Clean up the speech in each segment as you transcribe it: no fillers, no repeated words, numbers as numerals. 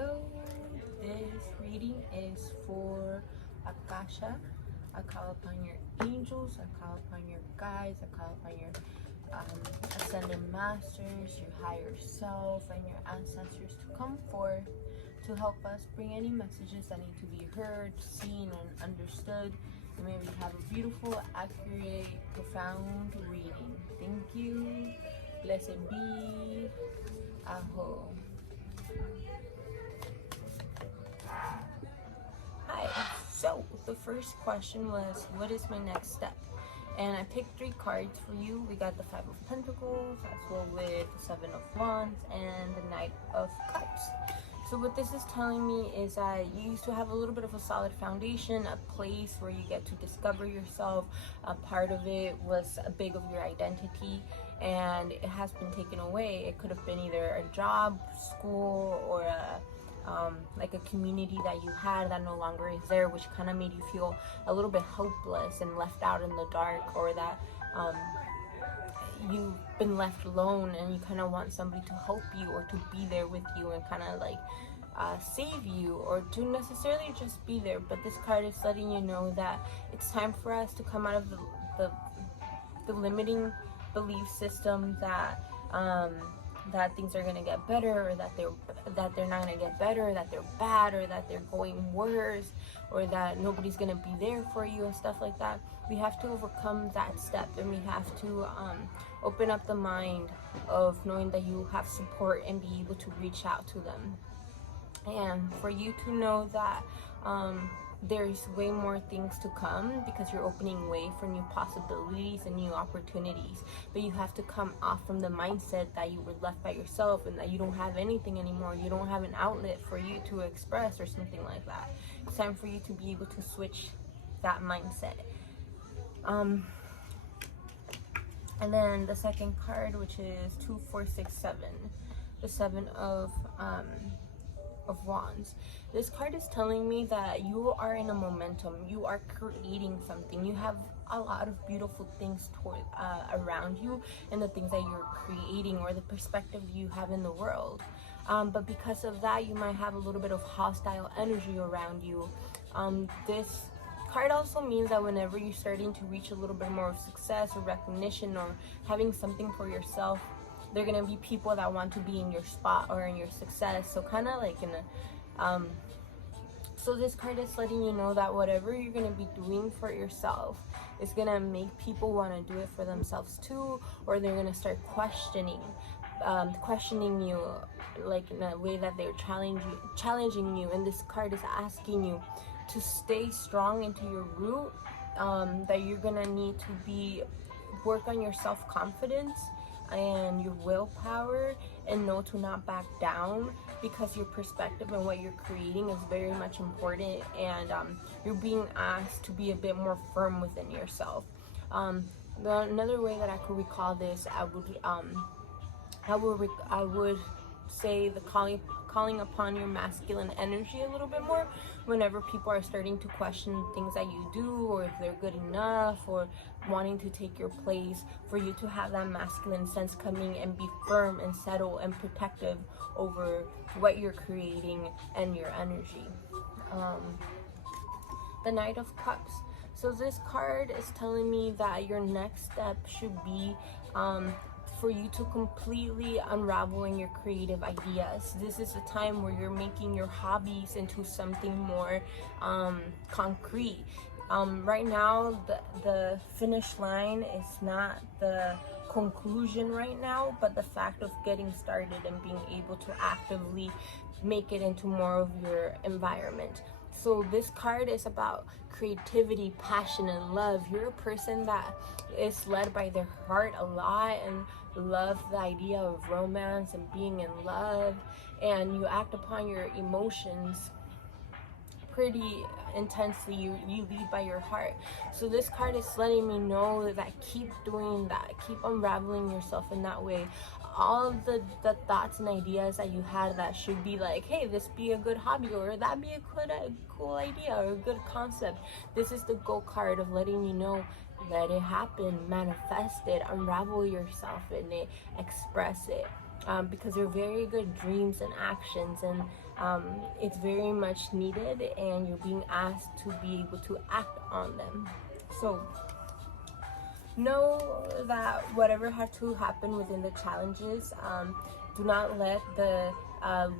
Hello, this reading is for Akasha. I call upon your angels, I call upon your guides, I call upon your ascended masters, your higher self, and your ancestors to come forth to help us bring any messages that need to be heard, seen, and understood. And may we have a beautiful, accurate, profound reading. Thank you. Blessed be. Aho. Hi. So the first question was, what is my next step? And I picked 3 cards for you. We got the 5 of Pentacles, as well with the 7 of Wands and the Knight of Cups. So what this is telling me is that you used to have a little bit of a solid foundation, a place where you get to discover yourself. A part of it was a big of your identity, and it has been taken away. It could have been either a job, school, or like a community that you had that no longer is there, which kind of made you feel a little bit hopeless and left out in the dark, or that you've been left alone and you kind of want somebody to help you or to be there with you and kind of like save you, or to necessarily just be there. But this card is letting you know that it's time for us to come out of the limiting belief system that that things are gonna get better, or that they're not gonna get better, that they're bad, or that they're going worse, or that nobody's gonna be there for you and stuff like that. We have to overcome that step, and we have to open up the mind of knowing that you have support and be able to reach out to them, and for you to know that there's way more things to come, because you're opening way for new possibilities and new opportunities. But you have to come off from the mindset that you were left by yourself and that you don't have anything anymore. You don't have an outlet for you to express or something like that. It's time for you to be able to switch that mindset. And then the second card, which is 2, 4, 6, 7, the 7 of Wands. This card is telling me that you are in a momentum. You are creating something. You have a lot of beautiful things around you, and the things that you're creating, or the perspective you have in the world. But because of that, you might have a little bit of hostile energy around you. This card also means that whenever you're starting to reach a little bit more of success or recognition, or having something for yourself, they're gonna be people that want to be in your spot or in your success. So kind of like in a so this card is letting you know that whatever you're gonna be doing for yourself is gonna make people want to do it for themselves too, or they're gonna start questioning you, like in a way that they're challenging you. And this card is asking you to stay strong into your root, that you're gonna need to work on your self-confidence and your willpower, and know to not back down, because your perspective and what you're creating is very much important, and you're being asked to be a bit more firm within yourself. Another way that I could recall this, I would say the calling upon your masculine energy a little bit more whenever people are starting to question things that you do, or if they're good enough, or wanting to take your place, for you to have that masculine sense coming and be firm and settled and protective over what you're creating and your energy. The Knight of Cups. So this card is telling me that your next step should be for you to completely unraveling your creative ideas. This is a time where you're making your hobbies into something more concrete. Right now, the finish line is not the conclusion right now, but the fact of getting started and being able to actively make it into more of your environment. So this card is about creativity, passion, and love. You're a person that is led by their heart a lot, and love the idea of romance and being in love, and you act upon your emotions pretty intensely. You lead by your heart. So this card is letting me know that keep doing that, keep unraveling yourself in that way. All of the thoughts and ideas that you had that should be like, hey, this be a good hobby, or that be a cool idea, or a good concept. This is the go card of letting you know, let it happen, manifest it, unravel yourself in it, express it. because they're very good dreams and actions, and it's very much needed, and you're being asked to be able to act on them. So know that whatever had to happen within the challenges, do not let the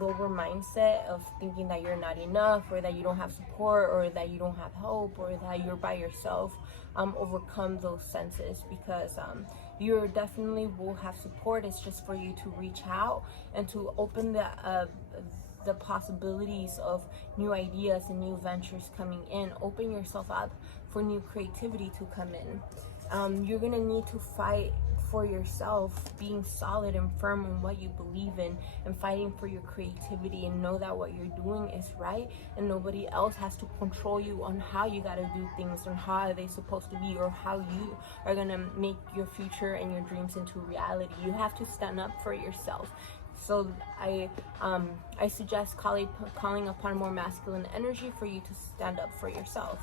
lower mindset of thinking that you're not enough, or that you don't have support, or that you don't have help, or that you're by yourself, overcome those senses, because you definitely will have support. It's just for you to reach out and to open the possibilities of new ideas and new ventures coming in. Open yourself up for new creativity to come in. You're gonna need to fight for yourself, being solid and firm in what you believe in, and fighting for your creativity, and know that what you're doing is right, and nobody else has to control you on how you gotta do things, and how are they supposed to be, or how you are gonna make your future and your dreams into reality. You have to stand up for yourself. So I suggest calling upon more masculine energy for you to stand up for yourself.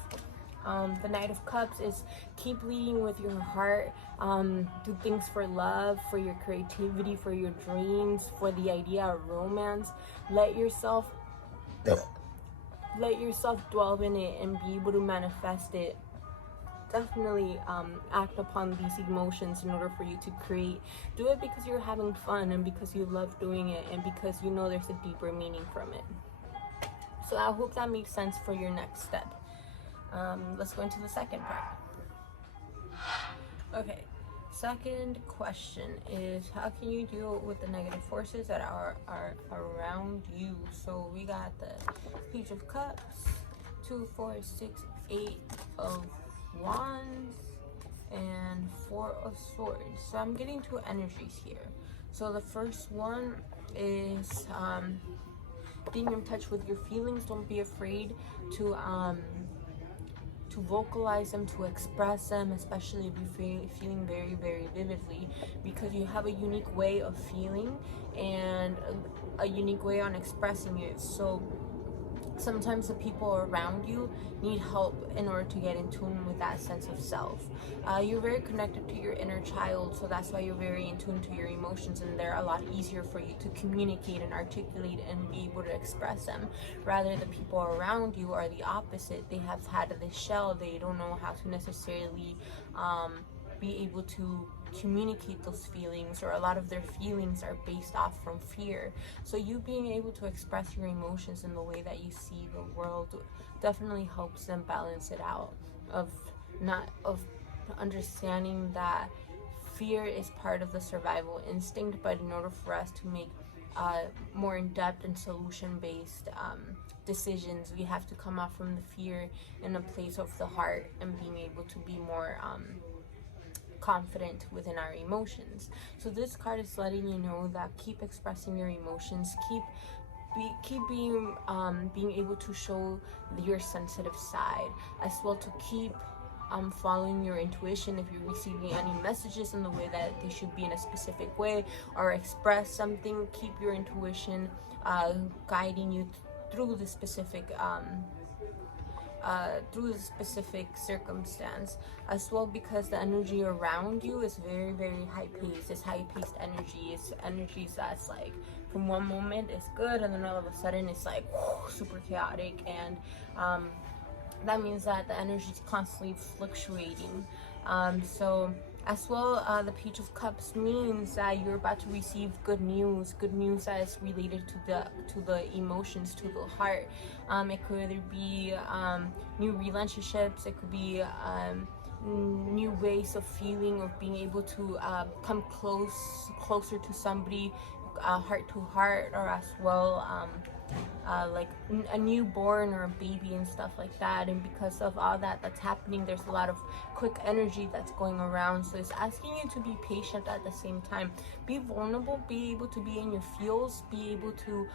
The Knight of Cups is keep leading with your heart. Do things for love, for your creativity, for your dreams, for the idea of romance. Let yourself dwell in it and be able to manifest it. Definitely act upon these emotions in order for you to create. Do it because you're having fun, and because you love doing it, and because you know there's a deeper meaning from it. So I hope that makes sense for your next step. Let's go into the second part. Okay, second question is, how can you deal with the negative forces that are around you? So we got the Page of Cups, 2, 4, 6, 8 of Wands, and 4 of Swords. So I'm getting two energies here. So the first one is being in touch with your feelings. Don't be afraid to vocalize them, to express them, especially if you're feeling very, very vividly, because you have a unique way of feeling and a unique way on expressing it. So sometimes the people around you need help in order to get in tune with that sense of self. You're very connected to your inner child, so that's why you're very in tune to your emotions, and they're a lot easier for you to communicate and articulate and be able to express them. Rather, the people around you are the opposite. They have had this shell. They don't know how to necessarily be able to communicate those feelings, or a lot of their feelings are based off from fear. So you being able to express your emotions in the way that you see the world definitely helps them balance it out, of understanding that fear is part of the survival instinct, but in order for us to make more in-depth and solution-based decisions, we have to come off from the fear in a place of the heart, and being able to be more confident within our emotions. So this card is letting you know that keep expressing your emotions, keep being able to show your sensitive side, as well to keep following your intuition. If you're receiving any messages in the way that they should be in a specific way, or express something, keep your intuition guiding you through the specific circumstance as well, because the energy around you is very, very high-paced. It's high-paced energy. It's energy that's like, from one moment it's good, and then all of a sudden it's like super chaotic, and that means that the energy is constantly fluctuating. So as well, the Page of Cups means that you're about to receive good news that is related to the emotions, to the heart. It could either be new relationships, it could be new ways of feeling, of being able to come closer to somebody, heart to heart, or as well like a newborn or a baby and stuff like that. And because of all that's happening, there's a lot of quick energy that's going around. So it's asking you to be patient at the same time. Be vulnerable, be able to be in your feels, be able to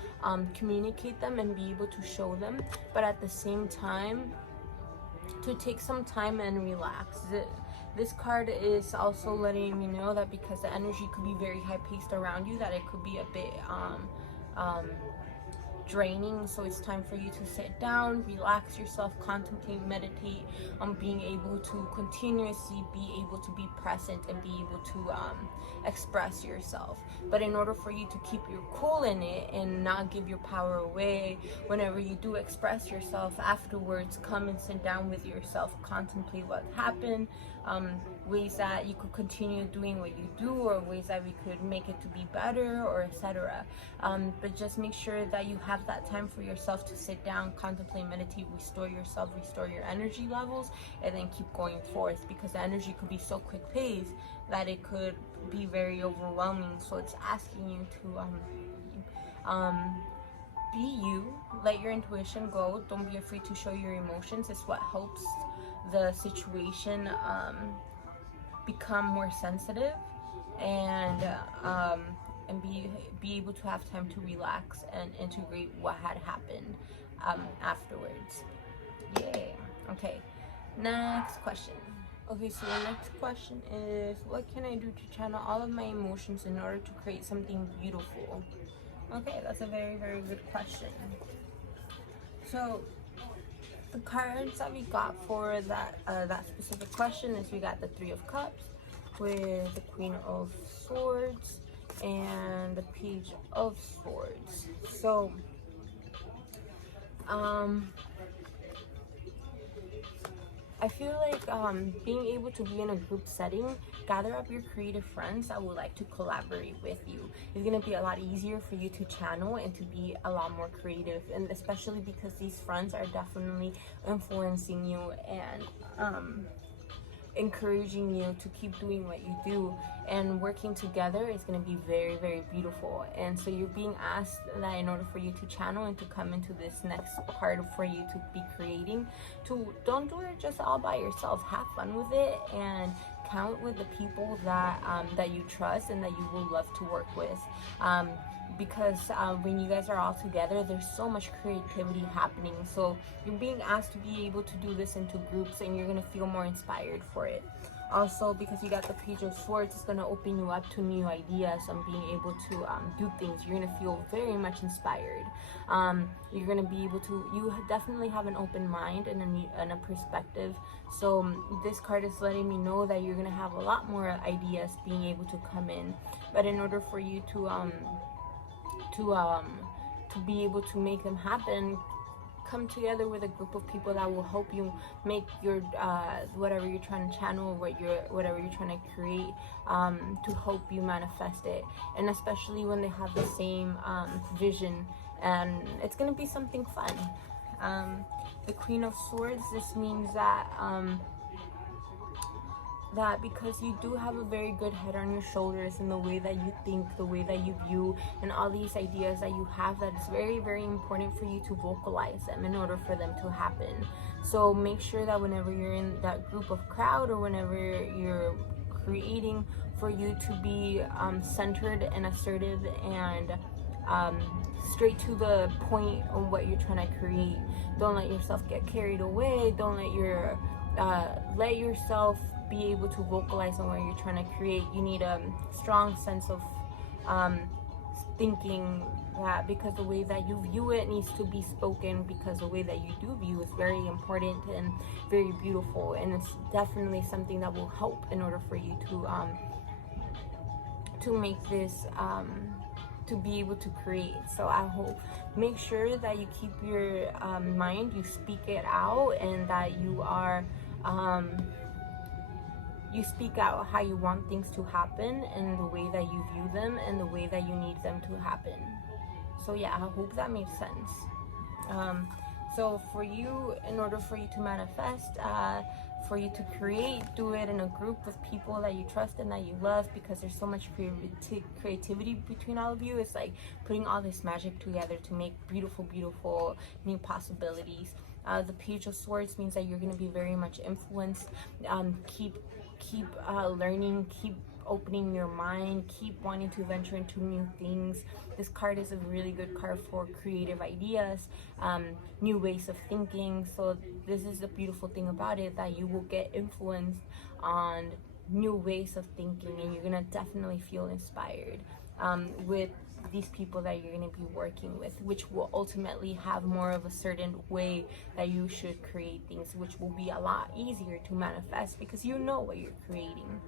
communicate them and be able to show them, but at the same time to take some time and relax. This card is also letting me know that because the energy could be very high paced around you, that it could be a bit draining. So it's time for you to sit down, relax yourself, contemplate, meditate on being able to continuously be able to be present and be able to express yourself. But in order for you to keep your cool in it and not give your power away, whenever you do express yourself afterwards, come and sit down with yourself, contemplate what happened, ways that you could continue doing what you do, or ways that we could make it to be better, or etc. But just make sure that you have that time for yourself to sit down, contemplate, meditate, restore yourself, restore your energy levels, and then keep going forth, because the energy could be so quick paced that it could be very overwhelming. So it's asking you to be you, let your intuition go, don't be afraid to show your emotions. It's what helps the situation become more sensitive, and be able to have time to relax and integrate what had happened afterwards. Yay. Okay, next question. Okay, so the next question is, what can I do to channel all of my emotions in order to create something beautiful? Okay, that's a very, very good question. So the cards that we got for that specific question is, we got the Three of Cups with the Queen of Swords and the Page of Swords. So I feel like being able to be in a group setting, gather up your creative friends that would like to collaborate with you. It's going to be a lot easier for you to channel and to be a lot more creative, and especially because these friends are definitely influencing you and encouraging you to keep doing what you do, and working together is going to be very, very beautiful. And so you're being asked that in order for you to channel and to come into this next part for you to be creating, to don't do it just all by yourself. Have fun with it, and count with the people that that you trust and that you will love to work with, because when you guys are all together, there's so much creativity happening. So you're being asked to be able to do this into groups, and you're going to feel more inspired for it. Also, because you got the Page of Swords, it's going to open you up to new ideas on being able to do things. You're going to feel very much inspired. You're going to be able to, you definitely have an open mind and a perspective. So this card is letting me know that you're going to have a lot more ideas being able to come in. But in order for you to be able to make them happen, come together with a group of people that will help you make your whatever you're trying to channel, whatever you're trying to create, to help you manifest it. And especially when they have the same vision, and it's gonna be something fun. The Queen of Swords, this means that that because you do have a very good head on your shoulders, in the way that you think, the way that you view, and all these ideas that you have, that it's very, very important for you to vocalize them in order for them to happen. So make sure that whenever you're in that group of crowd, or whenever you're creating, for you to be centered and assertive and straight to the point on what you're trying to create. Don't let yourself get carried away. Don't let yourself be able to vocalize on what you're trying to create. You need a strong sense of thinking, that because the way that you view it needs to be spoken, because the way that you do view is very important and very beautiful, and it's definitely something that will help in order for you to make this to be able to create. So I hope, make sure that you keep your mind, you speak it out, and that you are you speak out how you want things to happen, and the way that you view them, and the way that you need them to happen. So yeah, I hope that makes sense. So for you, in order for you to manifest, for you to create, do it in a group with people that you trust and that you love, because there's so much creativity between all of you. It's like putting all this magic together to make beautiful, beautiful new possibilities. The Page of Swords means that you're going to be very much influenced. Keep learning, keep opening your mind, keep wanting to venture into new things. This card is a really good card for creative ideas, new ways of thinking. So this is the beautiful thing about it, that you will get influenced on new ways of thinking, and you're gonna definitely feel inspired. With these people that you're going to be working with, which will ultimately have more of a certain way that you should create things, which will be a lot easier to manifest because you know what you're creating.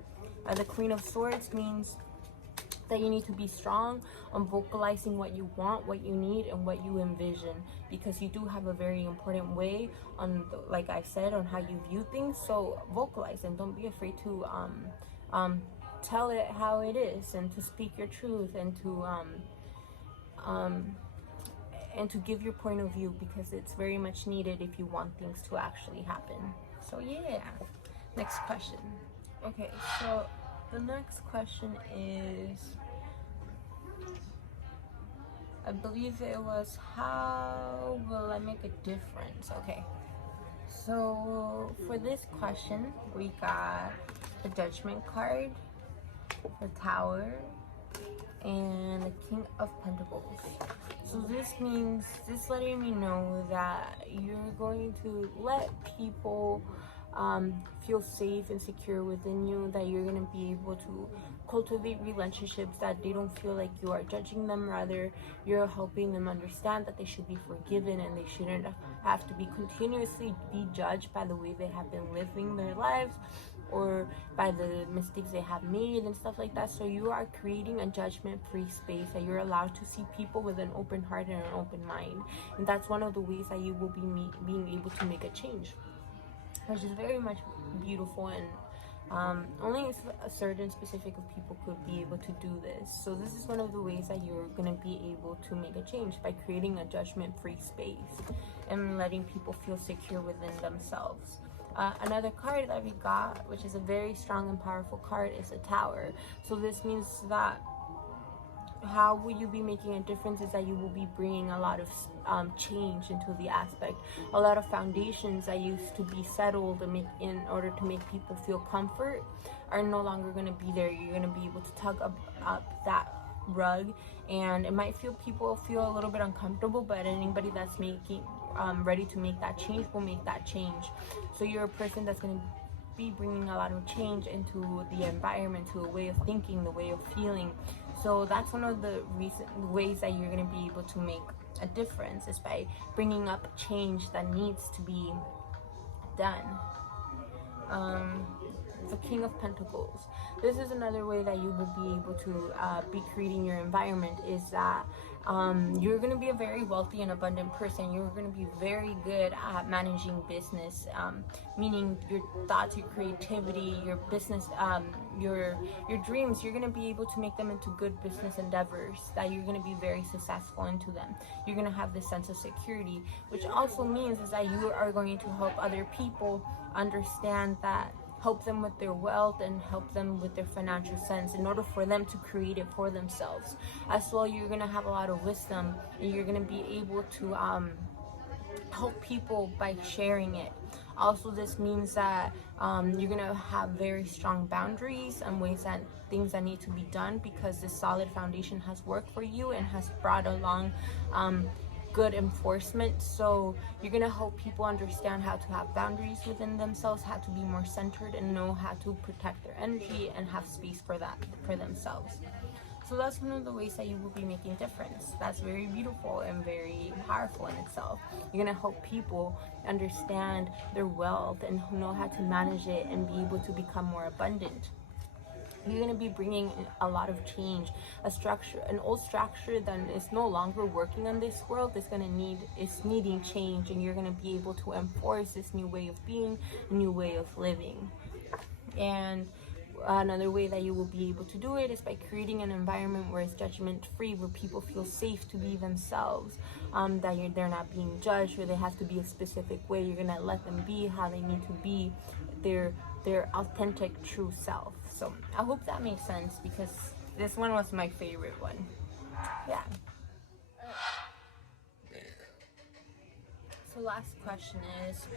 The Queen of Swords means that you need to be strong on vocalizing what you want, what you need, and what you envision, because you do have a very important way on like I said, on how you view things. So vocalize and don't be afraid to tell it how it is, and to speak your truth, and to give your point of view, because it's very much needed if you want things to actually happen. So yeah, next question. Okay, so the next question is, I believe it was, how will I make a difference? Okay, so for this question, we got the Judgment card, the Tower, and the King of Pentacles. So this means, this letting me know that you're going to let people feel safe and secure within you, that you're going to be able to cultivate relationships that they don't feel like you are judging them, rather you're helping them understand that they should be forgiven and they shouldn't have to be continuously be judged by the way they have been living their lives or by the mistakes they have made and stuff like that. So you are creating a judgment-free space that you're allowed to see people with an open heart and an open mind, and that's one of the ways that you will be being able to make a change, which is very much beautiful, and only a certain specific of people could be able to do this. So this is one of the ways that you're going to be able to make a change, by creating a judgment-free space and letting people feel secure within themselves. Another card that we got, which is a very strong and powerful card, is the Tower. So this means that how will you be making a difference is that you will be bringing a lot of change into the aspect. A lot of foundations that used to be settled in order to make people feel comfort are no longer going to be there. You're going to be able to tug up that rug, and it might people feel a little bit uncomfortable, but anybody that's ready to make that change will make that change. So you're a person that's going to be bringing a lot of change into the environment, to a way of thinking, the way of feeling. So that's one of the recent ways that you're going to be able to make a difference, is by bringing up change that needs to be done. The King of Pentacles. This is another way that you will be able to be creating your environment, is that you're going to be a very wealthy and abundant person. You're going to be very good at managing business, meaning your thoughts, your creativity, your business, your dreams. You're going to be able to make them into good business endeavors, that you're going to be very successful into them. You're going to have this sense of security, which also means is that you are going to help other people understand that, help them with their wealth and help them with their financial sense in order for them to create it for themselves. As well, you're going to have a lot of wisdom, and you're going to be able to help people by sharing it. Also, this means that you're going to have very strong boundaries and things that need to be done, because this solid foundation has worked for you and has brought along good enforcement. So you're going to help people understand how to have boundaries within themselves, how to be more centered, and know how to protect their energy and have space for that for themselves. So that's one of the ways that you will be making a difference. That's very beautiful and very powerful in itself. You're going to help people understand their wealth and know how to manage it and be able to become more abundant. You're going to be bringing a lot of change, an old structure that is no longer working on this world is needing change, and you're going to be able to enforce this new way of being, a new way of living. And another way that you will be able to do it is by creating an environment where it's judgment-free, where people feel safe to be themselves, that they're not being judged, or they have to be a specific way. You're going to let them be how they need to be, their authentic, true self. So I hope that makes sense, because this one was my favorite one. Yeah. So last question is,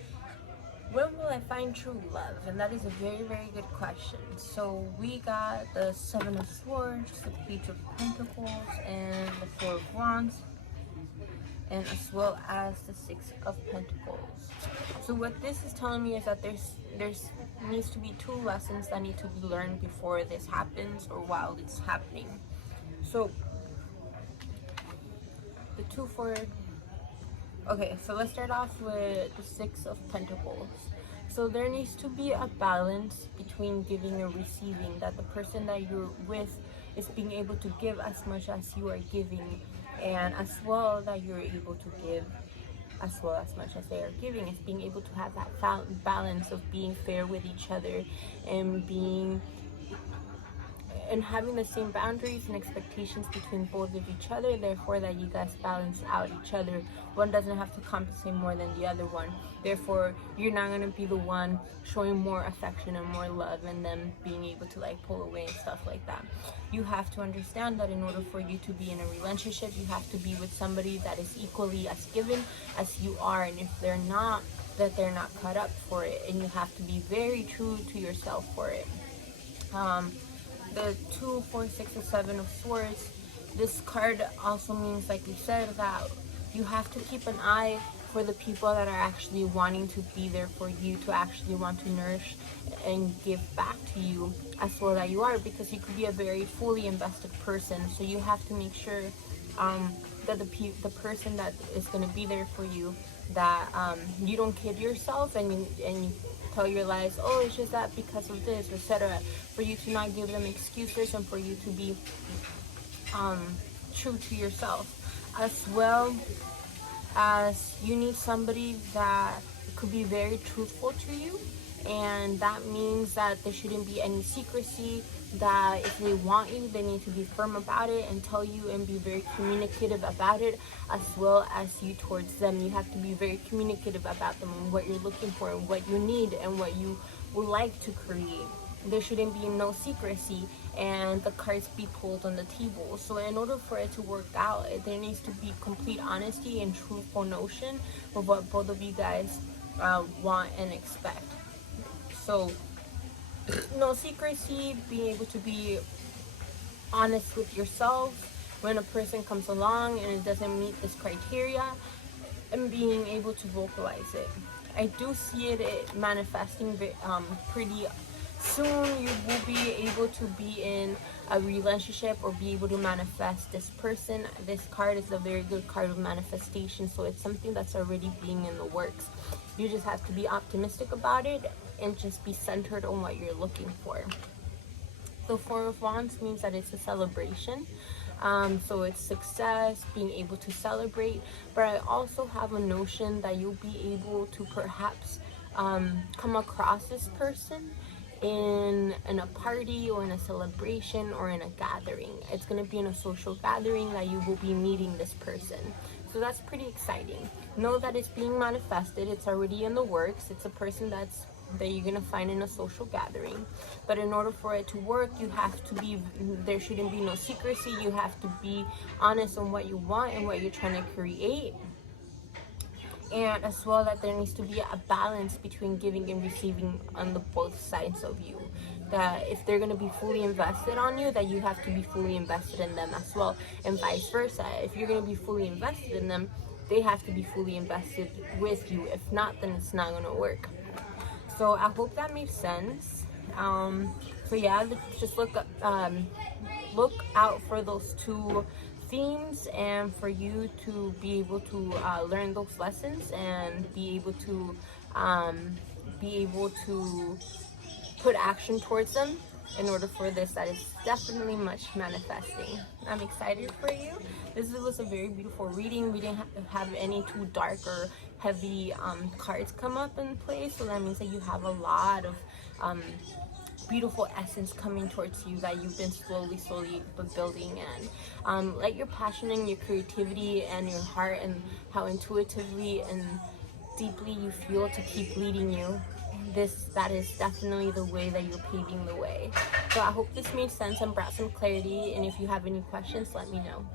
when will I find true love? And that is a very, very good question. So we got the Seven of Swords, the Page of Pentacles, and the Four of Wands, and as well as the Six of Pentacles. So what this is telling me is that there's needs to be two lessons that need to be learned before this happens, or while it's happening. So two for Okay, so let's start off with the Six of Pentacles. So there needs to be a balance between giving and receiving, that the person that you're with is being able to give as much as you are giving, and as well that you're able to give as well as much as they are giving. Is being able to have that balance of being fair with each other and having the same boundaries and expectations between both of each other, therefore that you guys balance out each other. One doesn't have to compensate more than the other one, therefore you're not going to be the one showing more affection and more love and them being able to like pull away and stuff like that. You have to understand that in order for you to be in a relationship, you have to be with somebody that is equally as giving as you are, and if they're not, that they're not cut up for it, and you have to be very true to yourself for it. The 2, 4, 6, and 7 of Swords, this card also means, like we said, that you have to keep an eye for the people that are actually wanting to be there for you, to actually want to nourish and give back to you as well that you are, because you could be a very fully invested person. So you have to make sure that the person that is going to be there for you, that you don't kid yourself and you tell your lies, oh, it's just that because of this, etc. For you to not give them excuses, and for you to be true to yourself, as well as you need somebody that could be very truthful to you, and that means that there shouldn't be any secrecy, that if they want you, they need to be firm about it and tell you and be very communicative about it, as well as you towards them. You have to be very communicative about them and what you're looking for and what you need and what you would like to create. There shouldn't be no secrecy and the cards be pulled on the table. So in order for it to work out, there needs to be complete honesty and truthful notion of what both of you guys want and expect. So no secrecy, being able to be honest with yourself when a person comes along and it doesn't meet this criteria, and being able to vocalize it. I do see it manifesting pretty soon. You will be able to be in a relationship or be able to manifest this person. This card is a very good card of manifestation, so it's something that's already being in the works. You just have to be optimistic about it and just be centered on what you're looking for. The Four of Wands means that it's a celebration. So it's success, being able to celebrate, but I also have a notion that you'll be able to perhaps come across this person in a party or in a celebration or in a gathering. It's going to be in a social gathering that you will be meeting this person. So that's pretty exciting. Know that it's being manifested. It's already in the works. It's a person that you're going to find in a social gathering. But in order for it to work, you have to be, there shouldn't be no secrecy. You have to be honest on what you want and what you're trying to create. And as well that there needs to be a balance between giving and receiving on the both sides of you. That if they're going to be fully invested on you, that you have to be fully invested in them as well, and vice versa. If you're going to be fully invested in them, they have to be fully invested with you. If not, then it's not going to work. So I hope that made sense. So yeah, just look out for those two themes, and for you to be able to learn those lessons and be able to put action towards them. In order for this, that is definitely much manifesting. I'm excited for you. This was a very beautiful reading. We didn't have any too dark or heavy cards come up in play, so that means that you have a lot of beautiful essence coming towards you that you've been slowly building in. Let your passion and your creativity and your heart and how intuitively and deeply you feel to keep leading you. That is definitely the way that you're paving the way. So I hope this made sense and brought some clarity, and if you have any questions, let me know.